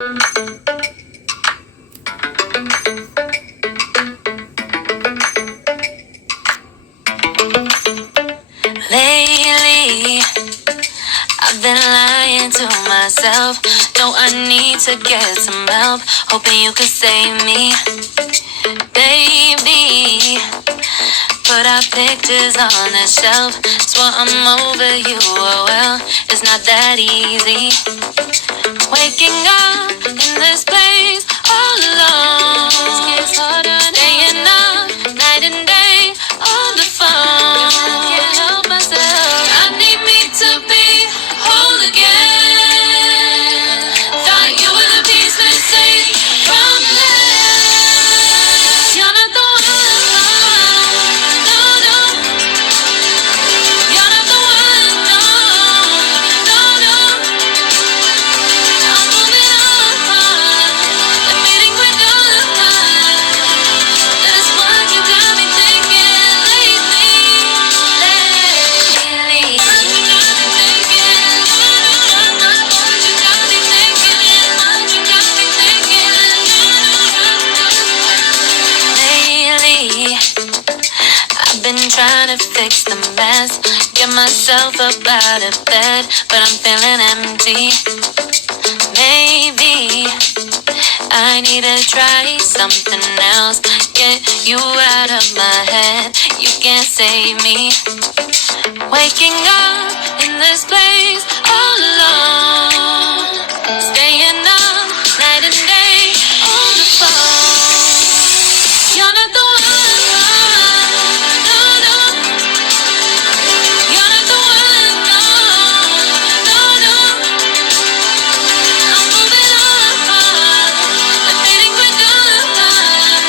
Lately, I've been lying to myself. No, I need to get some help. Hoping you could save me, baby. Put our pictures on the shelf. Swear I'm over you, oh well, it's not that easy. Waking up in this place all alone. It's harder staying up night and day on the phone. Can't help myself. I need me to be whole again. Thought you were the piece missing from this. You're not the one. No, no. You're not the one. No, no, no. I'm moving on. The meeting we're done. That's what you got me thinking lately. Lately. What you got me thinking. What you got me thinking. What you got me thinking. Lately, I've been trying to fix the mess. Get myself up out of bed, but I'm feeling empty. Maybe I need to try something else. Get you out of my head. You can't save me. Waking up in this place all alone. Staying up night and day on the phone. You're not the one. No, no. You're not the one. No, no, no. I'm moving on. The meeting we're done.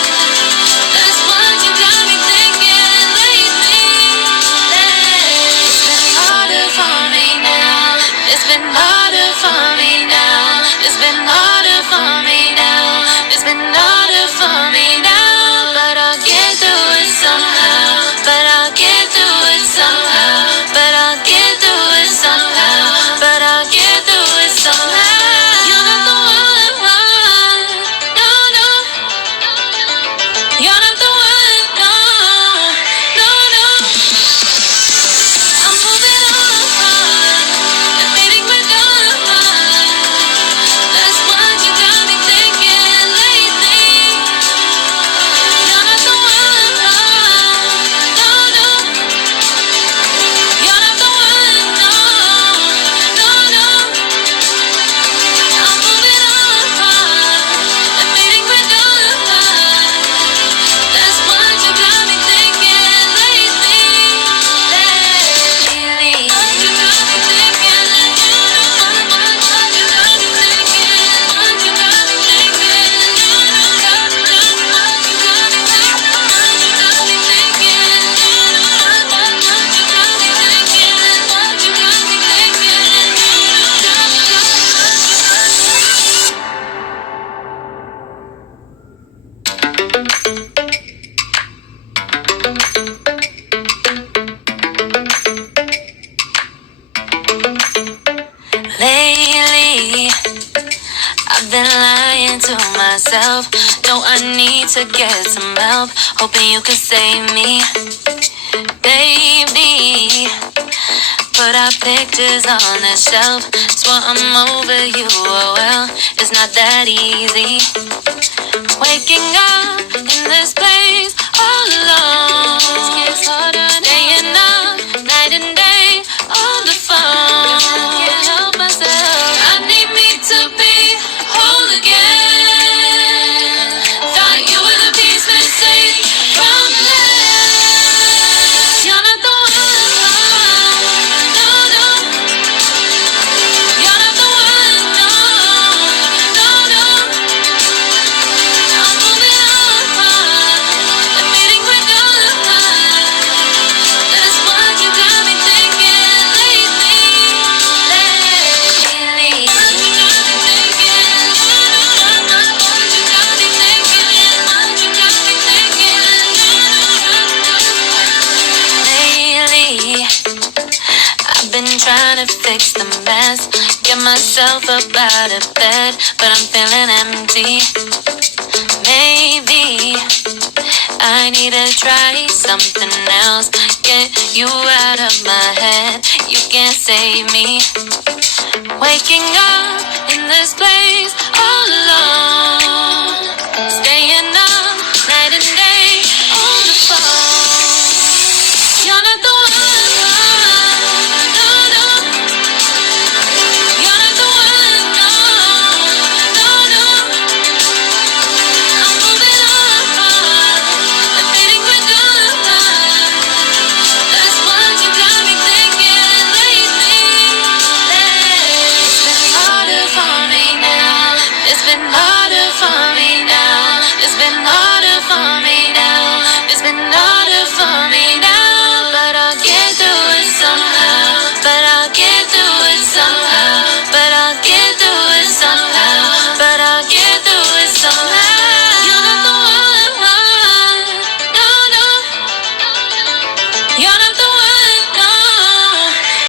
That's what you got me thinking lately. It's been harder for me now. It's been harder for me now. It's been harder for me now. It's been harder for me now. But I'll get through it somehow. But I'll get through it somehow. But I'll get through it somehow. But I'll get through it somehow. You're not the one. No, no. You're not the one. No, no, no. I'm moving on. The meeting we're done. That's what you got me thinking lately. You're not the one. No, no. You're not the one. No, no, no. I'm moving on. The meeting we're done. That's what you got me thinking lately. Lately. What you got me thinking. What you got me thinking. What you got me thinking. What you got me thinking. What you got me thinking. What you got me Lately, I've been lying to myself. No, I need to get some help. Hoping you could save me, baby. Put our pictures on the shelf. Swear I'm over you, oh well, it's not that easy. Waking up in this place all alone. It's harder staying up night and day on the phone. Can't help myself. I need me to be whole again. Thought you were the piece missing from this. You're not the one. No, no. You're not the one. No, no, no. I'm moving on. myself up out of bed, but I'm feeling empty. Maybe I need to try something else. Get you out of my head. You can't save me. Waking up in this place